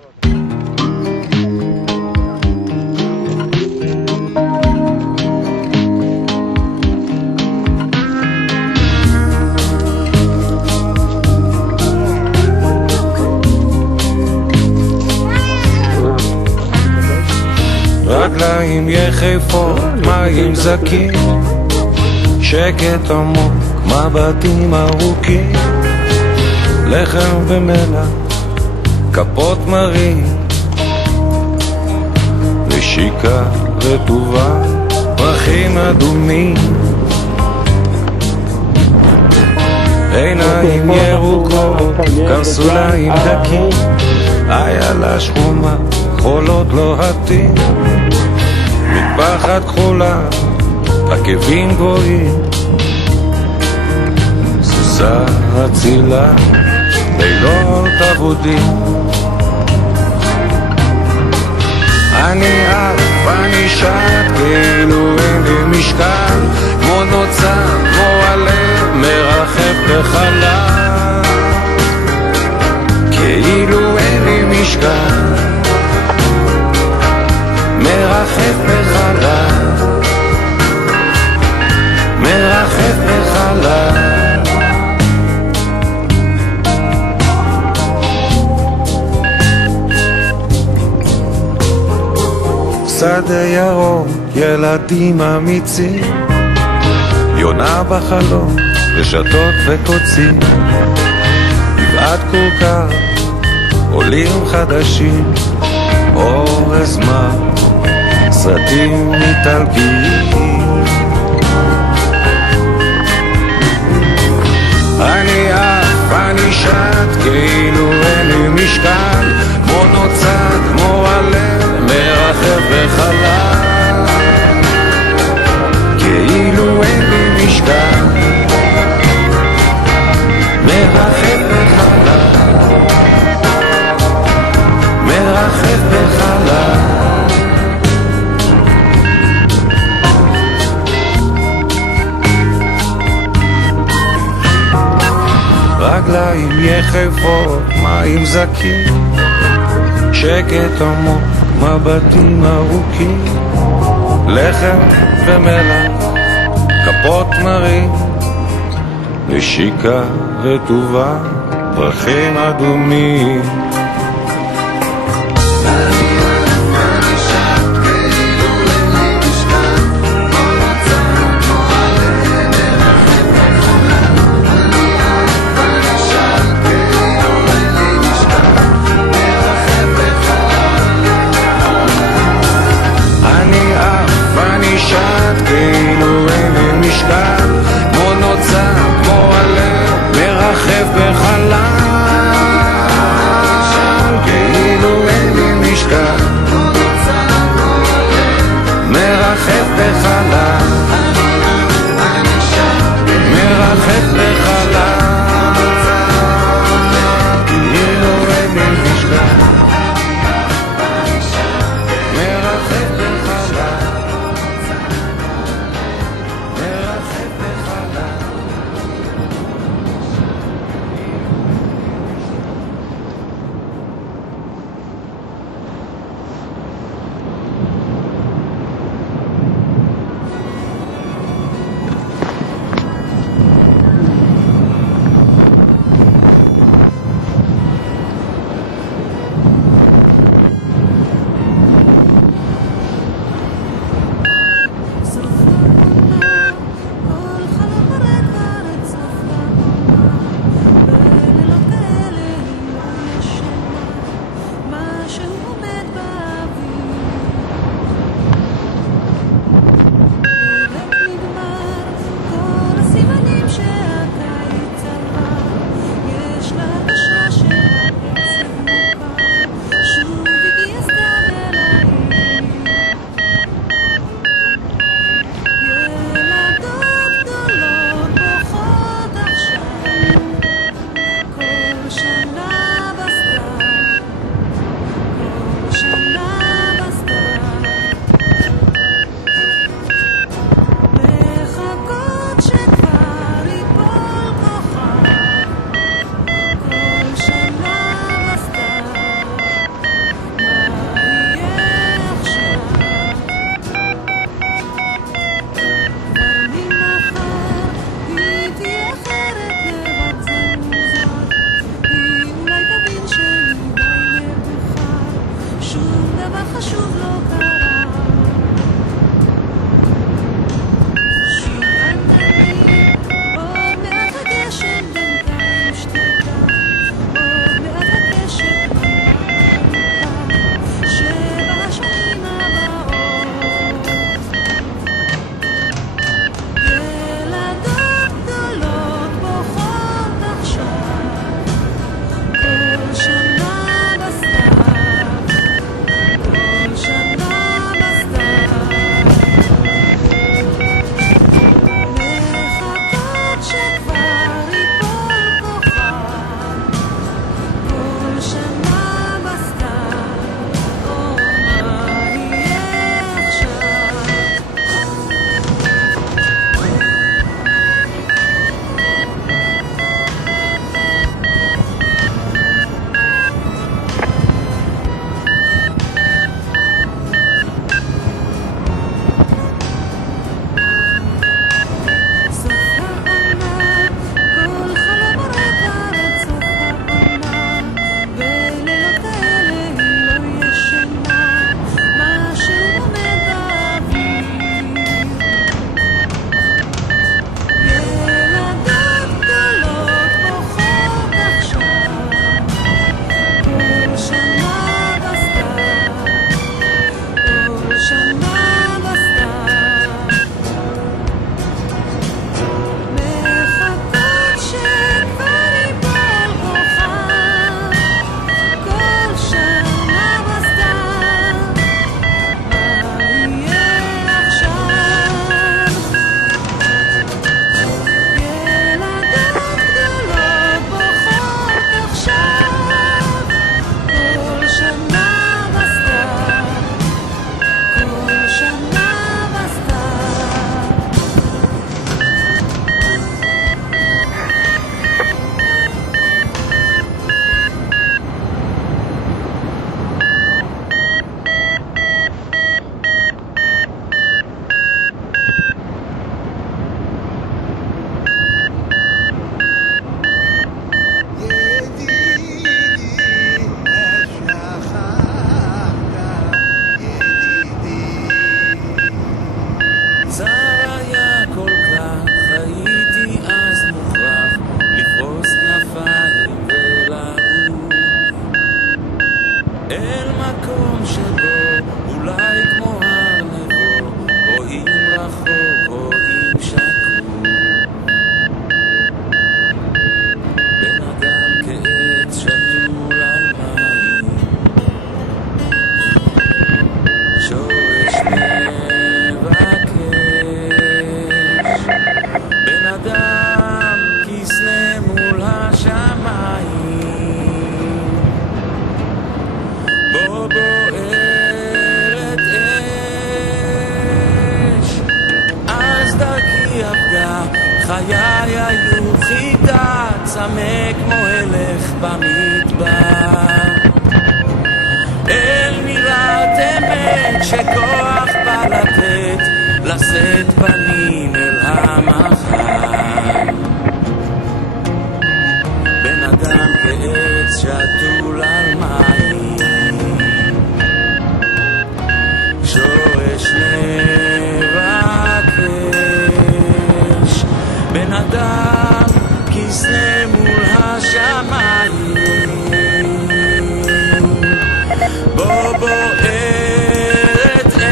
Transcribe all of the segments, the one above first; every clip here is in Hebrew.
רגליים יחפות, מים זקים, שקט עמוק, מבטים ארוכים, לחם ומלח, כפות מרים, נשיקה רטובה, פרחים אדומים, עיניים ירוקות, קרסוליים דקים, איילה שחומה, חולות לוהטים, מטפחת כחולה, עקבים גבוהים, סוסה הצילה, לילות אבודים. אני עף, אני שט, כאילו אין לי משקל, כמו נוצה, כמו הלב, מרחף בחלל, כאילו אין לי משקל, מרחף בחלל, מרחף בחלל. שדה ירוק, ילדים אמיצים, יונה בחלום, רשתות וקוצים, גבעת כורכר, עולים חדשים, אורז מר, סרטים איטלקיים. אני עף, אני שט, כאילו אין לי משקל, כמו נוצה, כמו הלב, מרחף בחלל, כאילו אין לי משקל, מרחף בחלל, מרחף בחלל. רגליים יחפות, מים זקים, שקט עמוק, מבטים ארוכים, לחם ומלח, כפות מרים, נשיקה רטובה, פרחים אדומים. כאילו אין לי משקל, כמו נוצה, כמו הלב, מרחף בחלל, חשוב לא קרה. שוב עננים, עוד מעט הגשם בינתיים שתיקה, עוד מעט הקשת ממלכה שבע השנים הבאות. ילדות גדולות בוכות עכשיו, כל שנה בסתיו, כל שנה בסתיו, מחכות שכבר ייפול כוכב, כל שנה בסתיו, מה יהיה עכשיו? סוף העונה, כל חלום הרקע עד סוף העונה, בלילות כאלה היא לא ישנה, משהו עומד באוויר. ילדות גדולות בוכות עכשיו, כל שנה בסתיו, כל שנה בסתיו, מחכות שכבר ייפול כוכב, כל שנה בסתיו, מה יהיה עכשיו? ילדות גדולות בוכות עכשיו, כל שנה בסתיו, כל שנה בסתיו. צר היה כל כך, הייתי אז מוכרח לפרוס כנפיים ולעוף אל מקום שבו אולי כמו הר נבו, רואים רחוק, רואים שקוף. בן אדם כעץ שתול על מים, שורש מבקש. בן אדם כסנה מול השמיים, בו בוערת אש. אז דרכי עבדה, חיי היו חידה, צמא כמו הלך במדבר, אל מירת אמת שכוח בא לתת, לשאת פנים אל המחר. בן אדם כעץ שתול על מים, שורש מבקש. בן אדם כסנה מול השמיים, בו בוערת אש.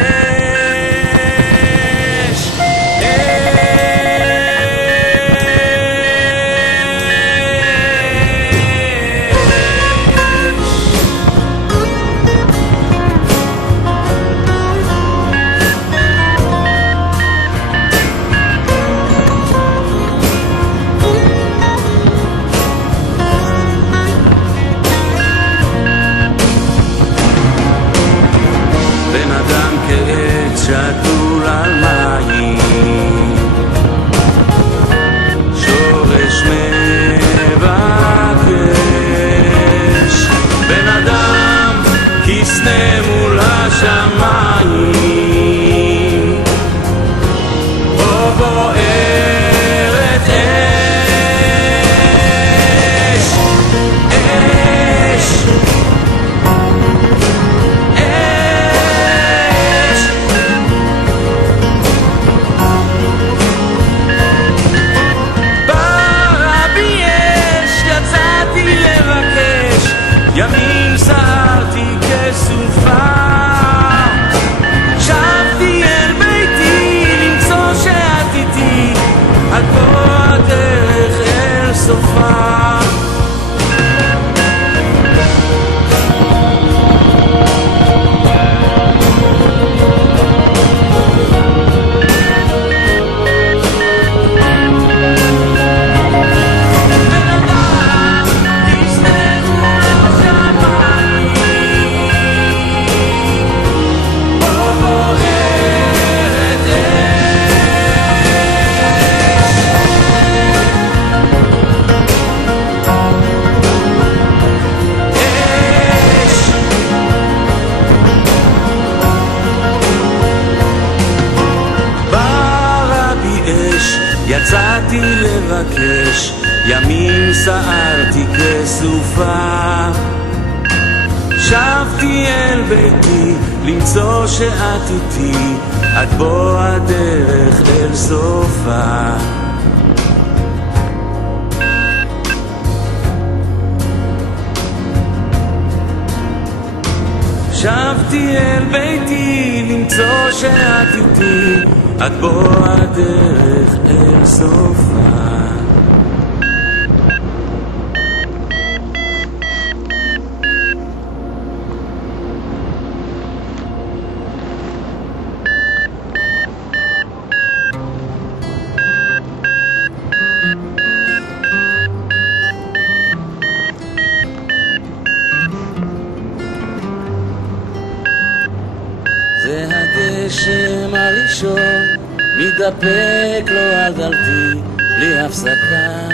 בן אדם כעץ שתול על מים, שורש מבקש. בן אדם כסנה מול השמיים, בו בוערת אש. אש, אש. לבקש, ימים סערתי כסופה. שבתי אל ביתי למצוא שאת איתי, את בוא הדרך אל סופה. שבתי אל ביתי למצוא שאת איתי, את בוא הדרך אל סופה. זה הגשם הראשון מתדפק לו על דלתי בלי הפסקה.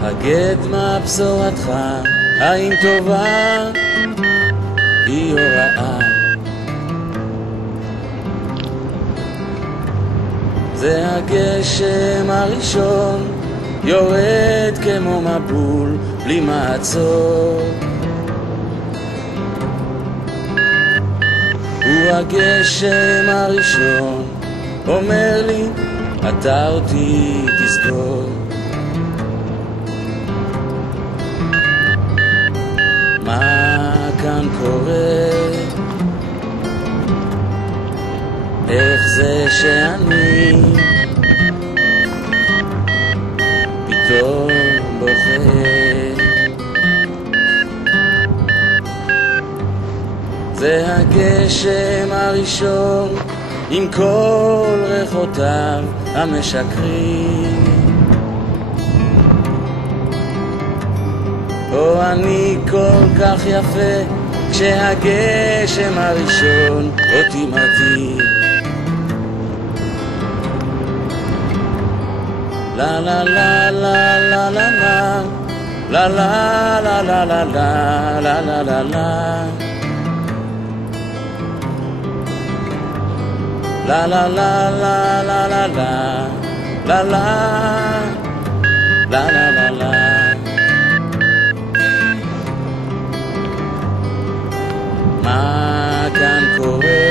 הגט מה בשורתך, האם טובה היא הוראה. זה הגשם הראשון יורד כמו מבול בלי מעצור. הוא הגשם הראשון אומר לי אתה אותי תזכור. מה כאן קורה? איך זה שאני פתאום בוכה? זה הגשם הראשון עם כל ריחותיו המשקרים. או אני כל כך יפה כשהגשם הראשון אותי מרטיב. לה לה לה לה לה לה לה לה לה לה לה לה לה לה לה לה La la la la la la la la la la la la la. מה כאן קורה?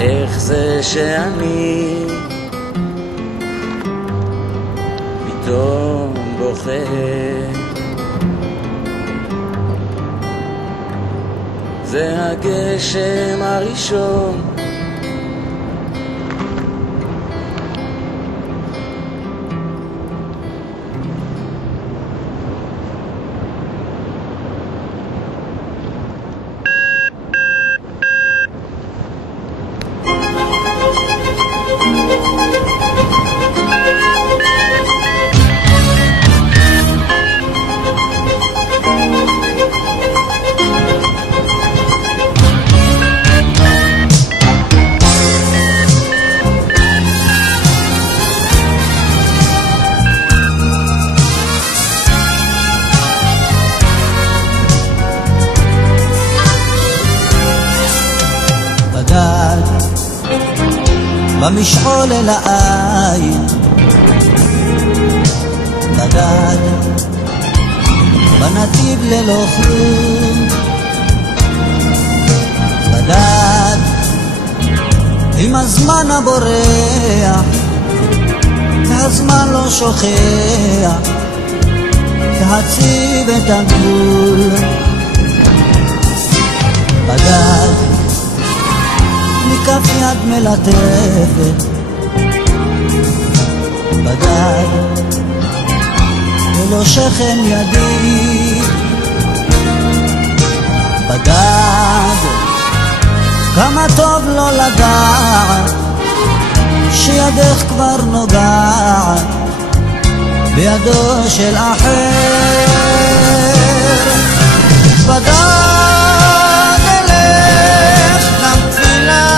איך זה שאני פתאום בוכה? זה הגשם הראשון במשעול אל העין, בדד בנתיב ללא כלום, בדד עם הזמן הבורח והזמן לא שוכח להציב את הגבול. בדד מכף יד מלטפת, בדד ולא שכם ידי, בדד כמה טוב לא לדעת שידך כבר נוגעת בידו של אחר. בדד אלך גם תפילה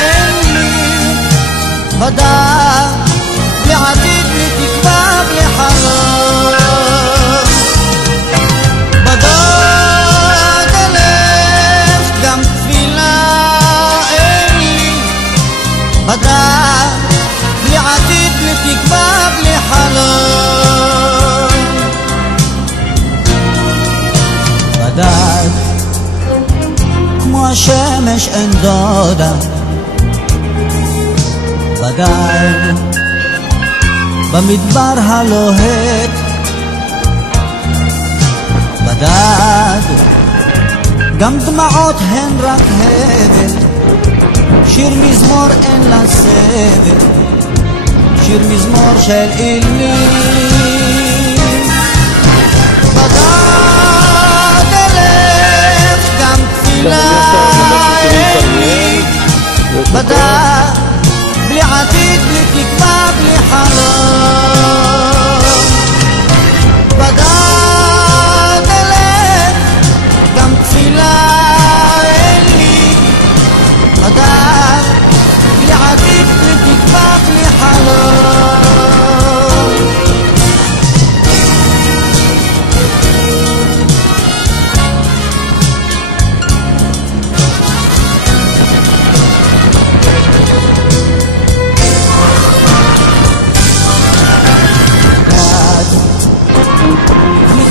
אין לי, בדד בלי עתיד בלי תקווה בלי חלום. בדד אלך גם תפילה לשמש אין דודה, ודאי במדבר הלוהט, בדד גם דמעות הן רק הבל, שיר מזמור אין לה סבל, שיר מזמור של אילים. בדד אלך גם תפילה אין לי, בדד בלי עתיד, בלי תקווה, בלי חלום. בדד אלך גם תפילה אין לי, בדד בלי עתיד, בלי תקווה, בלי חלום.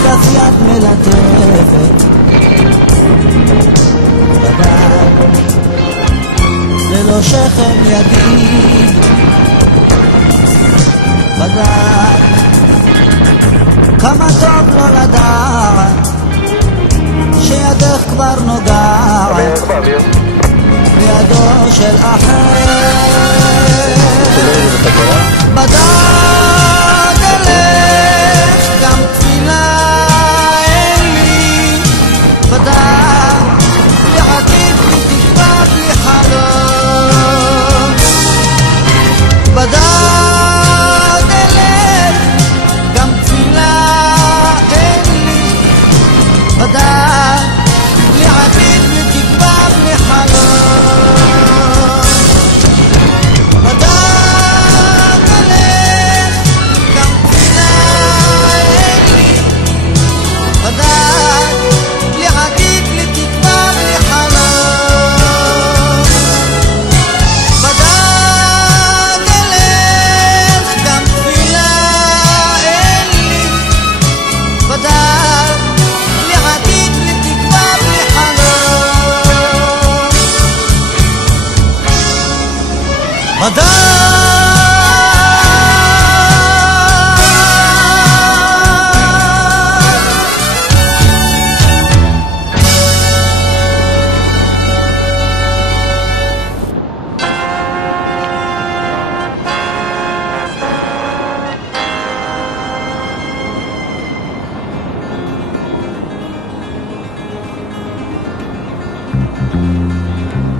כף יד מלטפת, בדד ללא שכם יגיד, בדד כמה טוב לא לדעת שידך כבר נוגעת בידו של אחר. בדד אלך גם תפילה אין לי, בדד בלי עתיד, בלי תקווה, בלי חלום. בדד אלך גם תפילה אין לי, בדד בלי עתיד, בלי תקווה, בלי חלום. בדד אלך גם תפילה אין לי, בדד בלי עתיד, בלי תקווה, בלי חלום. בדד אלך גם תפילה אין לי, בדד בלי עתיד, בלי תקווה, בלי חלום. בדד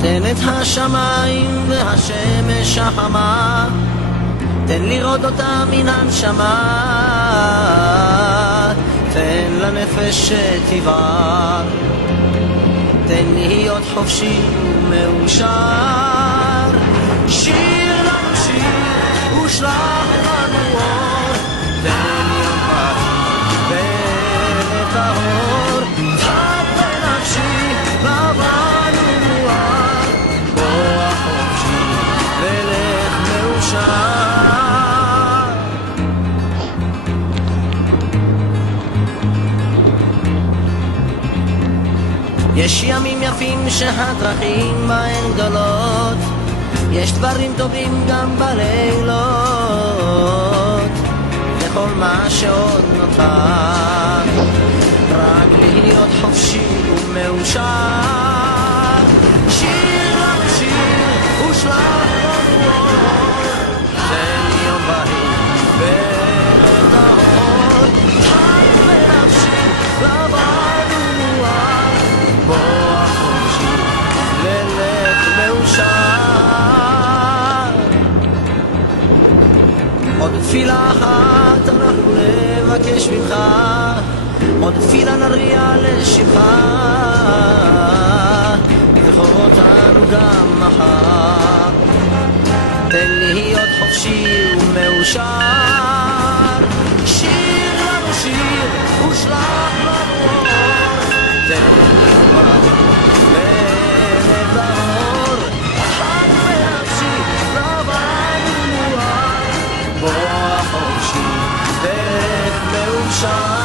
תן את השמיים והשמש החמה, תן לראות אותה מן הנשמה, תן לנפש שתבער, תן להיות חופשי ומאושר. שיר לנו שיר ושלח לנו אור, תן יום בהיר ואת האור, תחת בנפשי לבן ומואר, בוא חופשי ולך מאושר. יש ימים יפים שהדרכים בהן גדולות, יש דברים טובים גם בלילות, לכל מה שעוד נותר רק להיות חופשי ומאושר. שיר לנו שיר ושלח לנו אור, תן יום בהיר ואת האור, תחת בנפשי לבן ומואר, בוא חופשי ולך מאושר. עוד תפילה אחת אנחנו לבקש ממך, עוד תפילה נריע לשמך, זכור אותנו גם מחר, תן להיות חופשי ומאושר. שיר לנו שיר ושלח לנו אור, תן יום בהיר ואת האור, תחת בנפשי לבן ומואר, בוא חופשי ולך מאושר.